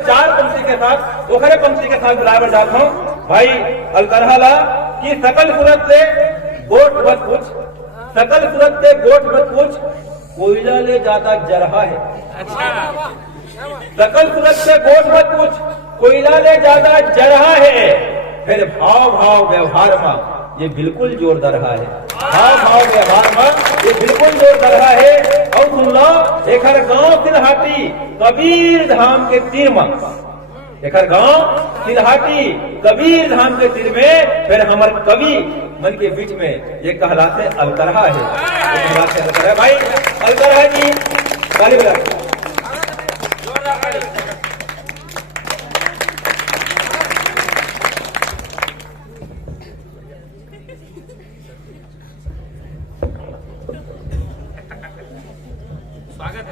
चार पंक्ति के साथ ओखरे पंक्ति के साथ बराबर जाता हूँ भाई अलकरहाला की सकल सूरत से गोट मत पूछ, सकल सूरत से गोट मत पूछ, कोयला ले जाता जरहा है। अच्छा, सकल सूरत से गोट मत पूछ, कोयला ले जाता जरहा है। फिर भाव भाव व्यवहार में ये बिल्कुल जोर दे रहा है, भाव भाव व्यवहार में ये बिल्कुल जोर दे रहा है। और सुन लो, एक गांव सिलहाटी कबीर धाम के तीर में, एक गांव सिलहाटी कबीर धाम के तीर में फिर हमारे कवि मन के बीच में ये कहलाते अलकरहा है, कहलाते अलकरहा भाई अलकरहा जी गाली बजा।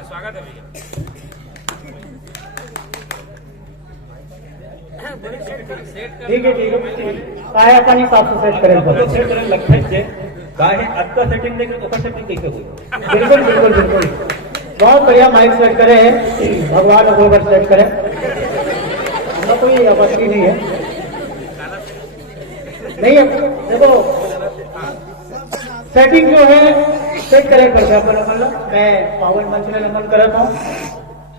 स्वागत है भैया। ठीक है काय अपन हिसाब से सेट करें तो सेट करें लखन से काहे अत्ता सेटिंग देखे तो सेटिंग कैसे हुई। बिल्कुल बिल्कुल बिल्कुल बहुत बढ़िया माइक सेट करे हैं, भगवान गोबर सेट करें, हमें कोई आपत्ति नहीं है। नहीं है देखो सेटिंग जो है सेट करे करते अपन। मैं पावन मंच में नमन करता हूँ,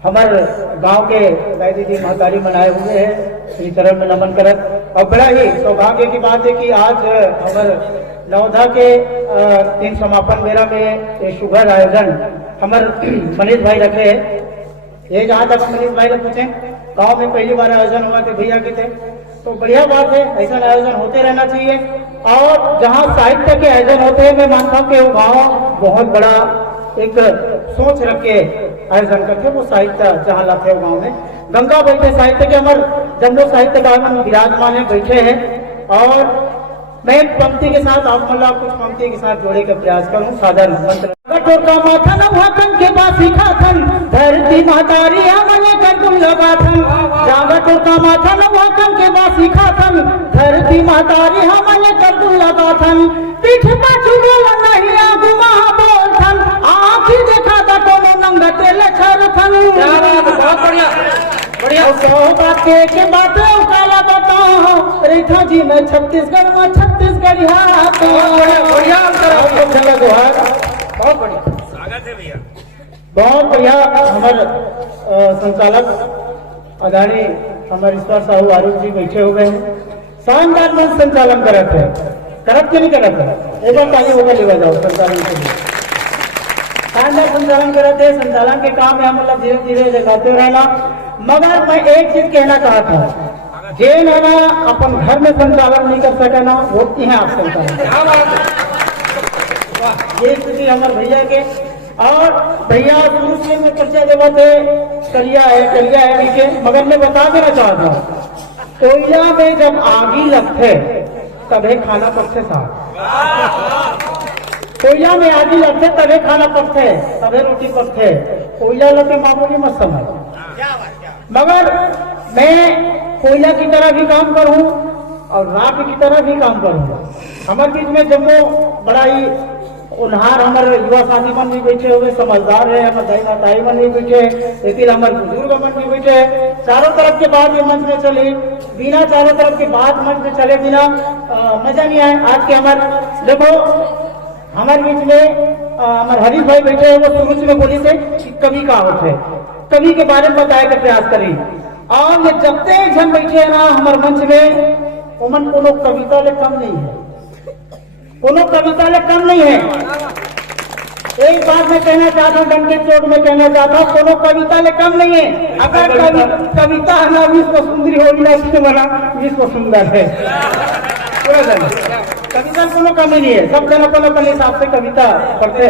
हमारे गांव के दादी जी महतारी मनाए हुए हैं, श्री चरण में नमन करत। और बड़ा ही सौभाग्य की बात है कि आज हमारे नवधा के दिन समापन मेला में ये शुभर आयोजन हमारे मनीष भाई रखे है। ये जहाँ तक मनीष भाई ने पूछे गांव में पहली बार आयोजन हुआ थे भैया के थे, तो बढ़िया बात है, ऐसा आयोजन होते रहना चाहिए। और जहाँ साहित्य के आयोजन होते हैं, मैं मानता हूँ कि वो गाँव बहुत बड़ा एक सोच रख के आयोजन करते, वो साहित्य जहाँ लाते हो गाँव में गंगा बैठे साहित्य के हमारे जम्मू साहित्य गाँव विराजमान है, बैठे हैं। और मैं पंक्ति के साथ आप मतलब कुछ पंक्ति के साथ जोड़े का प्रयास करूँ। साधन मंत्र का माथन वाथन के बासी खाथन धरती मातारी हमने कर तुम लगाथन, जागत का माथन वाथन के बासी खाथन धरती मातारी हमने कर तुम लगाथन, पीठ पाछू बोला नहीं आगू महा बोलथन, आँखी देखा था कोनो नंगते लखरथन। बहुत बढ़िया बढ़िया। बात के बातें काला बताओ रेखा जी में छत्तीसगढ़ में छत्तीसगढ़ बढ़िया बहुत बढ़िया स्वागत है भैया। बहुत बढ़िया। हमारे संचालक आदरणीय हमारे ईश्वर साहू आरूप जी बैठे हुए हैं, शानदार मंच संचालन करते हैं, करत के नहीं करते, एक बार ताली होकर ले जाओ संचालन के लिए। शानदार संचालन करते हैं, संचालन के काम है मतलब धीरे धीरे जगाते रहना। मगर मैं एक चीज कहना चाहता हूँ, जे ना अपन घर में संचालन नहीं कर सके ना, वो है आप संचालन। ये स्थिति हमारे भैया के, और भैया शुरू से में परिचय देवा थे कलिया है नीचे। मगर मैं बता देना चाहता हूँ, कोयला में जब आगी लगते तभी खाना पकते साथ, कोयला में आगी लगते तभी खाना पकते, तभी रोटी पकते, कोयला लगे मामूली मत समझ। मगर मैं कोयला की तरह भी काम करूं और राख की तरह भी काम करूंगा। हमारे बीच में जम्मू बड़ा ही उन्हार हमारे युवा साथी मन भी बैठे हुए, समझदार है, हमारे दाई माताई मन भी बैठे, लेकिन हमारे बुजुर्ग मन भी बैठे। चारों तरफ के बात ये मंच में चले बिना, चारों तरफ के बात मंच में चले बिना मजा नहीं आए। आज के हमारे देखो हमारे बीच में हमारे हरीश भाई बैठे हैं, वो शुरू में बोली से कवि का होता है, कवि के बारे में बताने का प्रयास करें। और ये जब तक जन बैठे हैं ना हमारे मंच में, उमन कोनो कविता ले कम नहीं है, कोनो कविता ले कम नहीं है। एक बात मैं कहना चाहता हूँ, डंके चोट में कहना चाहता हूँ, कोनो कविता ले कम नहीं है। अगर कविता है ना विश्व सुंदरी होगी ना, इससे बना विश्व सुंदर है। कविता कोनो कमी नहीं है, सब जन अपन अपने हिसाब से कविता पढ़ते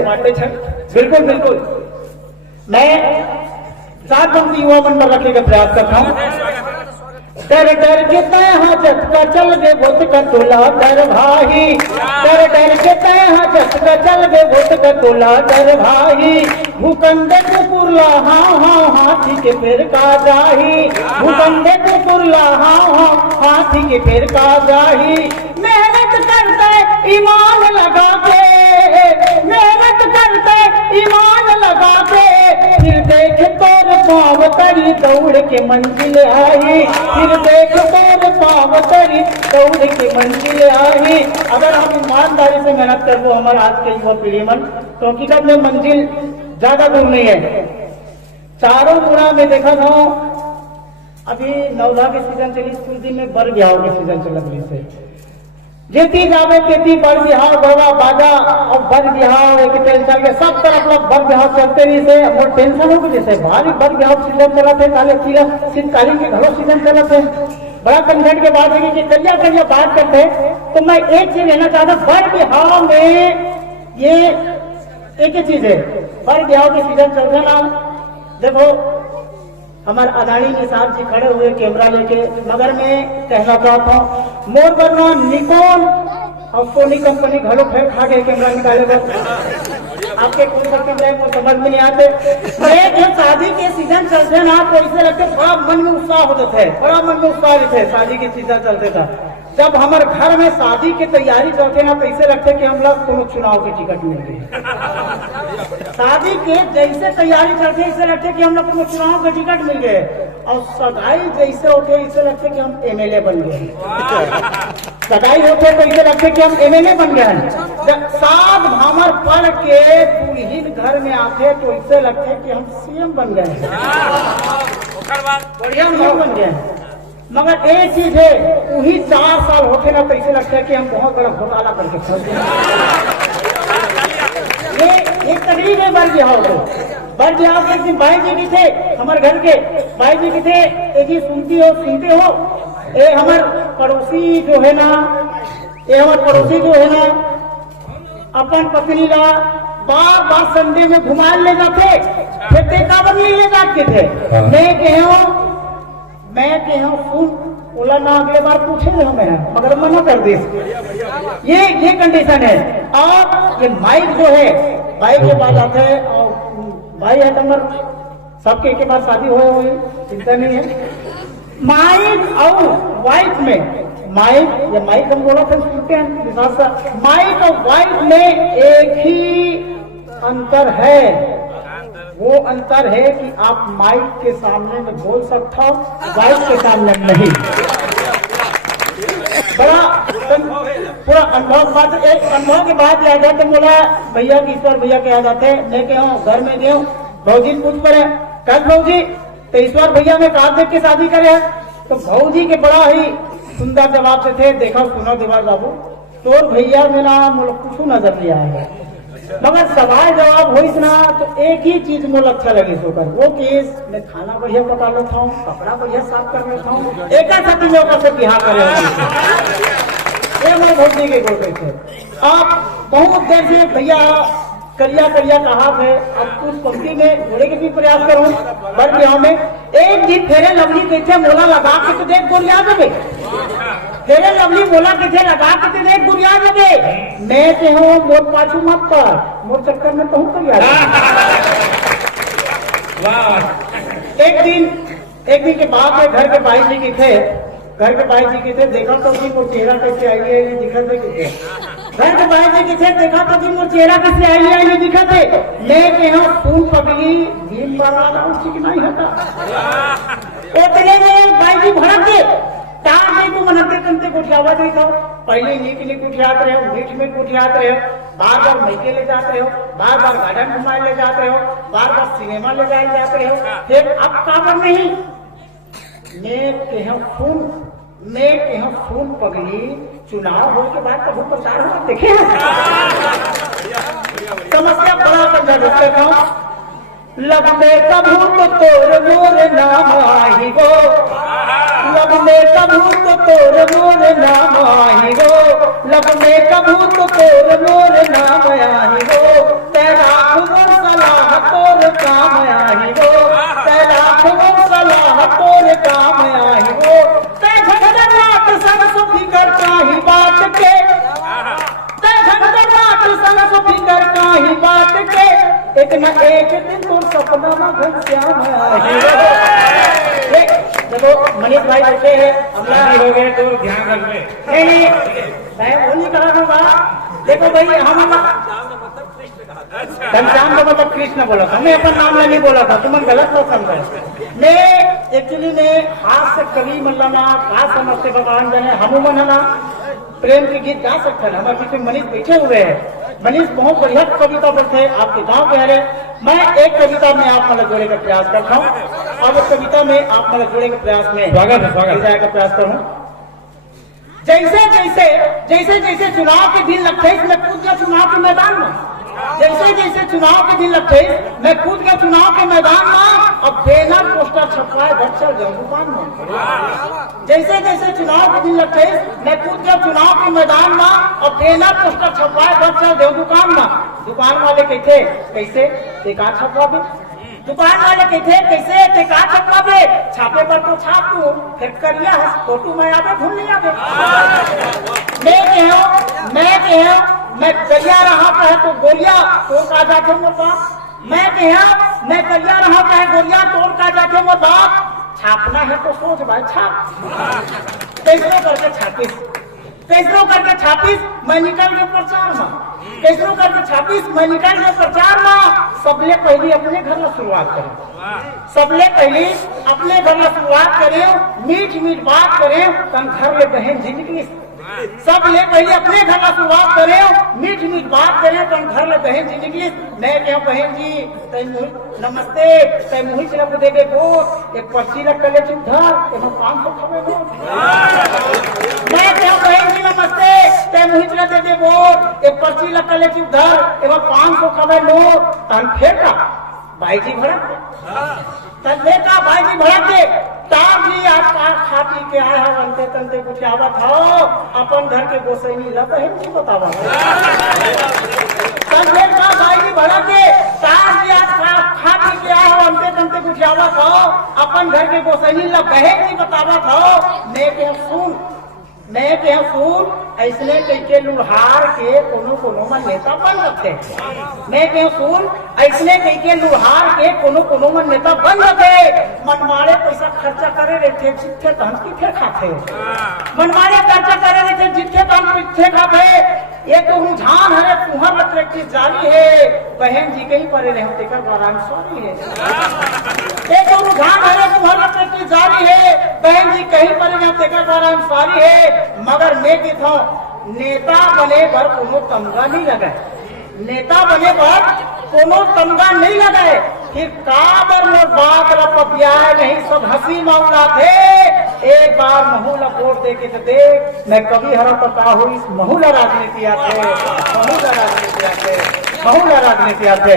बिल्कुल बिल्कुल। मैं 7 पंक्ति युवा मन पर रखने का प्रयास करता हूँ। डर डर के तय हाजत का चल गए भूत का तोला डर भाई, डर डर के तय हाजत का चल गए भूत का तोला डर भाई, भूकंदे कुकुरला हाँ हाँ हाथी के फिर का जाही, भूकंदे कुकुरला हाँ हाँ हाथी के फिर का जाही। मेहनत करते ईमान लगा के, मेहनत करते ईमान लगा के, फिर देख तोर पाँव तरी तरी दौड़ के मंजिल आई, फिर देख मोर पाँव तरी दौड़ के मंजिल आई। अगर हम ईमानदारी से मेहनत कर वो हमारे आज के युवा पीढ़ी मन, तो हकीकत में मंजिल ज्यादा दूर नहीं है। चारों गुणा में देखा था, अभी नवदा के सीजन चली, कुछ दिन में बर ब्याह के सीजन चलत रही से जेती जावे तेती बर बिहार बड़ा बाजा और बर बिहार एक टेंशन के सब तरफ बर बिहार चलते रही से और टेंशन हो गई जैसे भारी बर बिहार सीजन चला थे, काले शीतकालीन के घरों सीजन चला थे। बड़ा कंसेंट के बाद है कि कलिया कलिया बात करते, तो मैं एक चीज कहना चाहता, बर बिहार में ये एक ही चीज है, बर बिहार के सीजन चल रहे ना। देखो हमारे अदानी निसार जी खड़े हुए कैमरा लेके, मगर मैं कहना चाहता हूँ मोर बनना निकॉन और सोनी कंपनी घरों फेंक खा गए कैमरा निकाले बस। आपके कौन सा कैमरा है वो समझ में नहीं आते। मैं शादी के सीजन चलते ना तो इसे लगते बड़ा मन में उत्साह होते थे, बड़ा मन में उत्साह थे, शादी के सीजन चलते था। जब हमारे घर में शादी की तैयारी चलते ना तो ऐसे लगते कि हम लोग कोनो चुनाव की टिकट मिल गए। शादी के जैसे तैयारी चलते ऐसे लगते कि हम लोग को चुनाव के टिकट मिल गए, और सगाई जैसे होते ऐसे लगते कि हम एमएलए बन गए। सगाई होते तो ऐसे लगते कि हम एमएलए बन गए। जब सात भामर पढ़ के दुल्हन घर में आते तो ऐसे लगते कि हम सीएम बन गए, बढ़िया बन गए। मगर एक चीज है, वही 4 साल होते ना तो ऐसे लगता है कि हम बहुत बड़ा घोटाला करके फंस गए। ये तकलीफ है बर बिहार को। बर बिहार के एक दिन भाई जी भी थे हमारे घर के, भाई जी भी थे, एक ही सुनते हो ये हमारे पड़ोसी जो है ना, ये हमारे पड़ोसी जो है ना अपन पत्नी ला बार बार संडे में घुमा ले जाते, फिर देखा नहीं ले जाते थे। मैं कहा सुन बोला ना, अगले बार पूछे रहे मैं, मगर मना कर दी। ये कंडीशन है। और ये माइक जो है, माइक के बाद आते हैं, और भाई है कमर सबके एक बार शादी हुई चिंता नहीं है। माइक और वाइफ में, माइक या माइक हम बोला था सुनते हैं, माइक और वाइफ में एक ही अंतर है, वो अंतर है कि आप माइक के सामने में बोल सकता हो, वाइफ के सामने नहीं। बड़ा पूरा अनुभव बात, एक अनुभव के बाद याद है तो बोला भैया की ईश्वर भैया के याद आते, मैं क्या घर में गया भौजी पूछ पड़े कल भौजी तो ईश्वर भैया में कहा देख के शादी करे, तो भौजी के बड़ा ही सुंदर जवाब से थे, देखा सुनो देवार बाबू तोर भैया मेरा कुछ नजर लिया है, मगर सवाल जवाब हो ना तो एक ही चीज मुझे अच्छा लगे सोकर, वो केस मैं खाना बढ़िया पका लेता हूँ, कपड़ा बढ़िया साफ कर लेता हूँ, एक साथी मौका से बिहार करे। ये हमारे भौजी के गोटे थे। आप बहुत देर से भैया करिया करिया कहा है, अब कुछ पंक्ति में घोड़े के भी प्रयास करूँ बर बिहार में। एक दिन फेरे लवली कैसे मोला लगा के तो देख गोलिया देवे, फेरे लवली मोला कैसे लगा के तो देख गुड़िया देवे, मैं कहूँ मोर पाछू मत कर, मोर चक्कर में कहूँ करिया। एक दिन के बाद में घर के भाई जी के थे, देखा तो वो चेहरा कैसे आई दिखा थे, घर के भाई जी के थे देखा तो वो चेहरा कैसे आई दिखा थे। मैं यहाँ फूल पगली भीम वाला उसी नहीं हटा, उतने में भाई जी भड़क गए, तार को मनते कंते कुठियावा रही था, पहले नीक उठियात रहे हो, मीठ में उठियात रहे हो, बार बार मैके ले जाते हो, बार बार गार्डन घुमाए ले जाते हो, बार बार सिनेमा ले जाते हो, फिर अब काबर नहीं मैं कहा फूल पगली चुनाव होने के बाद कभी प्रचार होगा देखे समस्या बड़ा पंजा रखते था, लगने कभू तो तोर मोर नाम आई गो, लगने कभू तो तोर मोर नाम आई गो, लगने कभू तो तोर मोर नाम आई गो, तेरा खुबर सलाह तोर काम आई गो, तेरा खुबर सलाह तोर काम आई गो, ते झगड़नाट संग सुफिकर काही बात के, ते झगड़नाट संग सुफिकर काही बात के, एक न एक दिन तो सपना में घनश्याम आई गो। देखो मनीष भाई बैठे हैं, हमला नहीं हो गए तो ध्यान रखना। नहीं मैं वो नहीं कह रहा हूँ, देखो भाई हम घनश्याम का मतलब कृष्ण बोला था, मैं अपना नाम नहीं बोला था, तुम गलत बात समझे। मैं एक्चुअली में हाथ से कवि मल्लाना का समझते भगवान जाने हमू मन ना प्रेम के गीत गा सकते हैं। हमारे बीच में मनीष बैठे हुए हैं। मनीष बहुत बढ़िया कविता बोलते हैं, आपके गांव के हरे। मैं एक कविता में आप मतलब जोड़े का प्रयास करता हूँ और वो कविता में आप मतलब जोड़े के प्रयास में स्वागत का प्रयास करूँ। जैसे जैसे जैसे जैसे चुनाव के दिन लगते हैं, मैं कूद गया चुनाव के मैदान में। जैसे जैसे चुनाव के दिन लगते मैं कूद गया चुनाव के मैदान में। अब बैनर पोस्टर छपवाए घर चल जाऊं दुकान में। जैसे जैसे चुनाव के दिन लगते मैं कूद गया चुनाव के मैदान में। अब बैनर पोस्टर छपवाए घर चल जाऊं दुकान में। दुकान वाले कहते कैसे टेका छपवाबे, दुकान वाले कहते कैसे टेका छपवाबे, छापे पर तो छाप तू फिर करिया है फोटो में आवे भूल नहीं आवे। मैं करिया रहा कहे तो गोलिया तोड़ का जाके मोर बाप। मैं करिया रहा कहे गोलिया तोड़ का जाके मोर बाप। छापना है तो सोच भाई छाप। कैसरो करके छापिस, कैसरो करके छापिस मैं निकल गया प्रचार में। कैसरो करके छापिस मैं निकल गया प्रचार में। सबले पहले अपने घर में शुरुआत करें, सबले पहले अपने घर में शुरुआत करें। मीठ मीठ बात करें तन घर में बहन जिंदगी। सब ले पहले अपने घर में शुरुआत करें, मीठ मीठ बात करें तो घर में बहन जिंदगी। मैं क्या बहन जी नमस्ते तय मुही चिरप देवे को एक पर्ची रख कर ले चुधर एवं 500 खबे को। मैं क्या बहन जी नमस्ते तय मुही चिरप देवे को एक पर्ची रख कर ले चुधर एवं 500 खबे लो तन फेंका भाई जी भड़क तन फेंका भाई जी भड़क दे। ताप जी आज खा पी के आए हैं बनते तनते कुछ आवत हो अपन घर के गोसैनी ला बहन जी बतावा। तन का भाई जी भड़ा के ताप जी आज खा पी के आए हैं बनते तनते कुछ आवत हो अपन घर के गोसैनी ला बहन जी बतावत हो। मैं के सुन ऐसने कई लुहार के कोनो कोनो में नेता बन रखे। मैं के सुन ऐसने कई लुहार के कोनो कोनो में नेता बन रखे। मनमारे पैसा खर्चा करे रहते जिथे धन किथे खाते, मनमारे खर्चा करे रहते जिथे धन किथे खाते। ये तो रुझान है तुहर प्रैक्टिस जारी है बहन जी कहीं परे रहे तेकर द्वारा सॉरी है। ये तो रुझान है तुहर प्रैक्टिस जारी है बहन जी कहीं परे रहे तेकर द्वारा सॉरी है। मगर मैं कहता हूँ नेता बने पर कोनो तमगा नहीं लगाए, नेता बने पर कोनो तमगा नहीं लगाए। फिर काबर मोर बात रपबिया नहीं सब हंसी मामला थे। एक बार महूला वोट दे के तो देख मैं कभी हरा पता हुई महूला राजनीति आते, महूला राजनीति आते, महूला राजनीति आते।